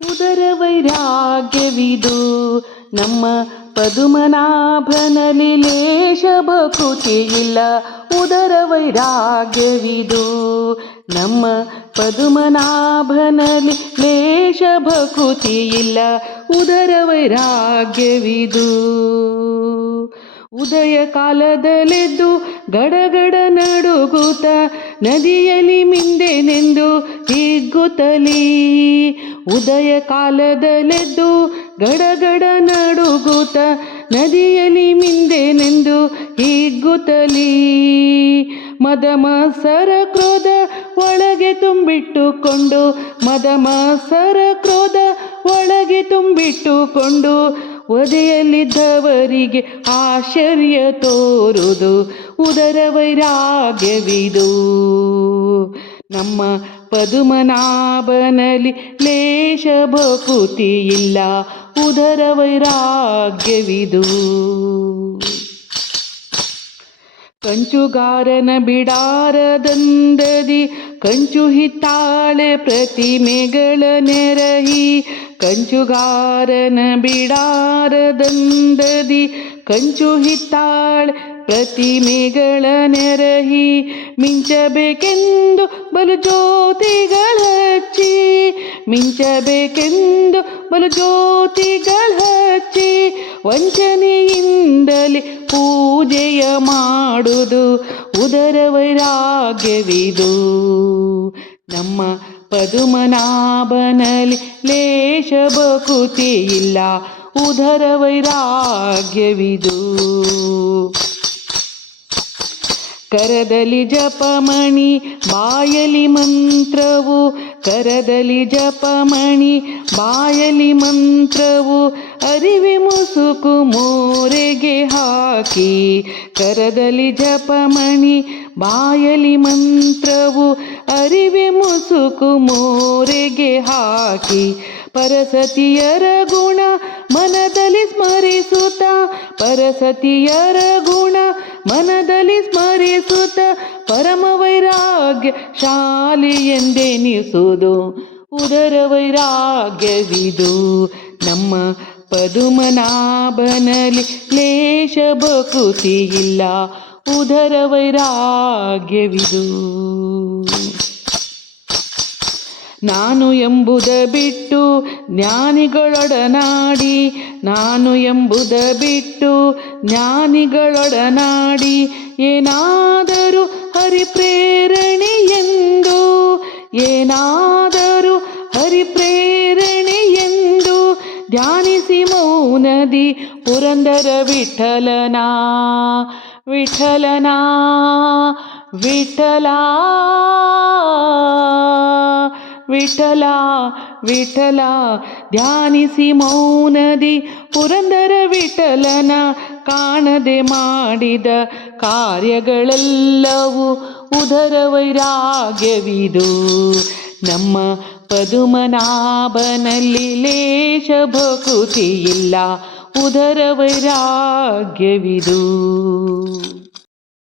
ಉದರ ವೈರಾಗ್ಯವಿದು ನಮ್ಮ ಪದುಮನಾಭನಲ್ಲಿ ಲೇಷ ಭಕುತಿಯಿಲ್ಲ. ಉದರ ವೈರಾಗ್ಯವಿದು ನಮ್ಮ ಪದುಮನಾಭನಲ್ಲಿ ಲೇಷ ಭಕುತಿಯಿಲ್ಲ. ಉದರ ವೈರಾಗ್ಯವಿದು ಉದಯ ಕಾಲದಲ್ಲೆದ್ದು ಗಡಗಡ ನಡುಗುತ್ತ ನದಿಯಲ್ಲಿ ಮಿಂದೆನೆಂದು ಹಿಗ್ಗುತ್ತಲೀ. ಉದಯ ಕಾಲದಲ್ಲೆದ್ದು ಗಡಗಡ ನಡುಗುತ್ತ ನದಿಯಲ್ಲಿ ಮಿಂದೆನೆಂದು ಹಿಗ್ಗುತ್ತಲೀ. ಮದ ಮತ್ಸರ ಕ್ರೋಧ ಒಳಗೆ ತುಂಬಿಟ್ಟುಕೊಂಡು ಮದ ಮತ್ಸರ ಕ್ರೋಧ ಒಳಗೆ ತುಂಬಿಟ್ಟುಕೊಂಡು ಒದೆಯಲ್ಲಿದ್ದವರಿಗೆ ಆಶ್ಚರ್ಯ ತೋರುವುದು ಉದರ ವೈರಾಗ್ಯವಿದು ನಮ್ಮ ಪದುಮನಾಭನಲ್ಲಿ ಲೇಷ ಭಕುತಿಯಿಲ್ಲ. ಉದರ ವೈರಾಗ್ಯವಿದು ಕಂಚುಗಾರನ ಬಿಡಾರದಂದದಿ ಕಂಚು ಹಿತ್ತಾಳೆ ಪ್ರತಿಮೆಗಳ ನೆರಹಿ. ಕಂಚುಗಾರನ ಬಿಡಾರದಂದದಿ ಕಂಚು ಹಿತ್ತಾಳೆ ಪ್ರತಿಮೆಗಳ ನೆರಹಿ. ಮಿಂಚಬೇಕೆಂದು ಬಲು ಜ್ಯೋತಿಗಳ ಹಚ್ಚಿ ಮಿಂಚಬೇಕೆಂದು ಬಲು ಜ್ಯೋತಿಗಳ ಹಚ್ಚಿ ವಂಚನೆಯಿಂದಲೇ ಪೂಜೆಯ ಮಾಡುವುದು ಉದರ ವೈರಾಗ್ಯವಿದು ನಮ್ಮ ಪದುಮನಾಭನಲ್ಲಿ ಲೇಷ ಭಕುತಿಯಿಲ್ಲ. ಉದರ ವೈರಾಗ್ಯವಿದು ಕರದಲ್ಲಿ ಜಪಮಣಿ ಬಾಯಲಿ ಮಂತ್ರವು ಕರದಲ್ಲಿ ಜಪಮಣಿ ಬಾಯಲಿ ಮಂತ್ರವು ಅರಿವೆ ಮುಸುಕು ಮೋರೆಗೆ ಹಾಕಿ. ಕರದಲ್ಲಿ ಜಪಮಣಿ ಬಾಯಲಿ ಮಂತ್ರವು ಅರಿವೆ ಮುಸುಕು ಮೋರೆಗೆ ಹಾಕಿ. ಪರಸತಿಯರ ಗುಣ ಮನದಲ್ಲಿ ಸ್ಮರಿಸುತ್ತ ಪರಸತಿಯರ ಗುಣ ಮನದಲ್ಲಿ ಸ್ಮರಿಸುತ್ತ ಪರಮ ವೈರಾಗ್ಯ ಶಾಲಿ ಎಂದೆನಿಸುವುದು ಉದರ ವೈರಾಗ್ಯವಿದು ನಮ್ಮ ಪದುಮನಾಭನಲ್ಲಿ ಲೇಷ ಭಕುತಿಯಿಲ್ಲ. ಉದರ ವೈರಾಗ್ಯವಿದು ನಾನು ಎಂಬುದ ಬಿಟ್ಟು ಜ್ಞಾನಿಗಳೊಡನಾಡಿ ನಾನು ಎಂಬುದ ಬಿಟ್ಟು ಜ್ಞಾನಿಗಳೊಡನಾಡಿ ಏನಾದರೂ ಹರಿಪ್ರೇರಣೆಯೆಂದು ಏನಾದರೂ ಹರಿಪ್ರೇರಣೆಯೆಂದು ಧ್ಯಾನಿಸಿ ಮೌನದಿ ಪುರಂದರ ವಿಠಲನ ವಿಠಲನ ವಿಠಲ ವಿಠಲ ವಿಠಲ ಧ್ಯಾನಿಸಿ ಮೌನದಿ ಪುರಂದರ ವಿಠಲನ ಕಾಣದೆ ಮಾಡಿದ ಕಾರ್ಯಗಳೆಲ್ಲವೂ ಉದರ ವೈರಾಗ್ಯವಿದು ನಮ್ಮ ಪದುಮನಾಭನಲ್ಲಿ ಲೇಷ ಭಕುತಿಯಿಲ್ಲ. ಉದರ ವೈರಾಗ್ಯವಿದು.